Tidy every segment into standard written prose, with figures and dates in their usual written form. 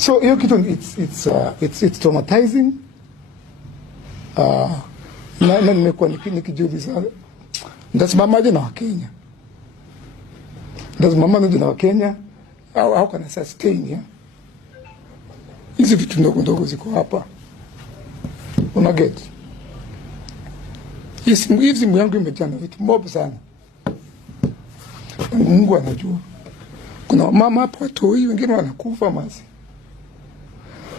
So hiyo kitu it's traumatizing. Na nimekuwa nikijiuliza ndasimamaje na Wakenya, ndasimamaje na Wakenya au kana sustain ya hizi vitu ndogo ndogo ziko hapa, una get hizi simu yangu imejaa vitu mob sana. Mungu anajua kuna mama hapo watoi wengine wanakufa mazi,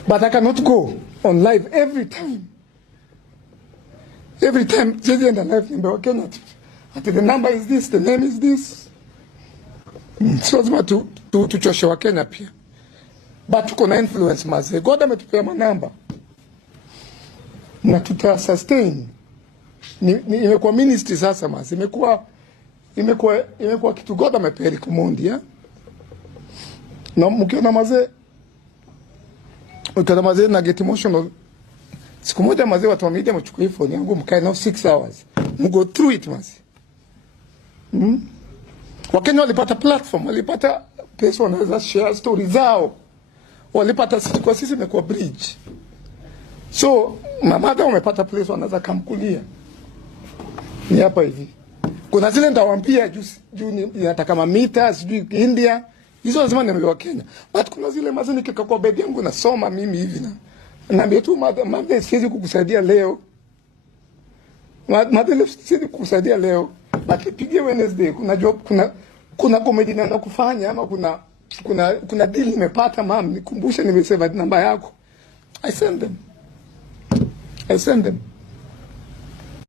but I cannot go on live every time. Every time JJ and live number Kenya, the number is this, the name is this. So lazima tuchoshe wa Kenya pia, but tuko na influence mazi. God ametupea manamba na tuta sustain. Imekuwa ministry sasa mazi, imekuwa kitu God amepea kumondi ya. Na mkiona maze, ukiona maze na get emotional. Siku moja maze watu wa media mchukue phone yangu mkae nao 6 hours. Mgo through it maze. Wakenya walipata platform, walipata place wanaweza share stories zao. Walipata kwa sisi imekuwa bridge. So mamada wamepata place wanaweza kamkulia. Ni hapa hivi. Kuna zile ndawaambia juu nataka mamita, sijui India. Hizo lazima nimeelewa Kenya. But kuna zile mazi nikika kwa bed yangu nasoma mimi hivi na naambia tu madhe siwezi kukusaidia leo. Madhe siwezi kukusaidia leo. But pigie Wednesday kuna job, kuna comedy na kufanya ama kuna deal nimepata nikumbushe nimesema namba yako. I send them.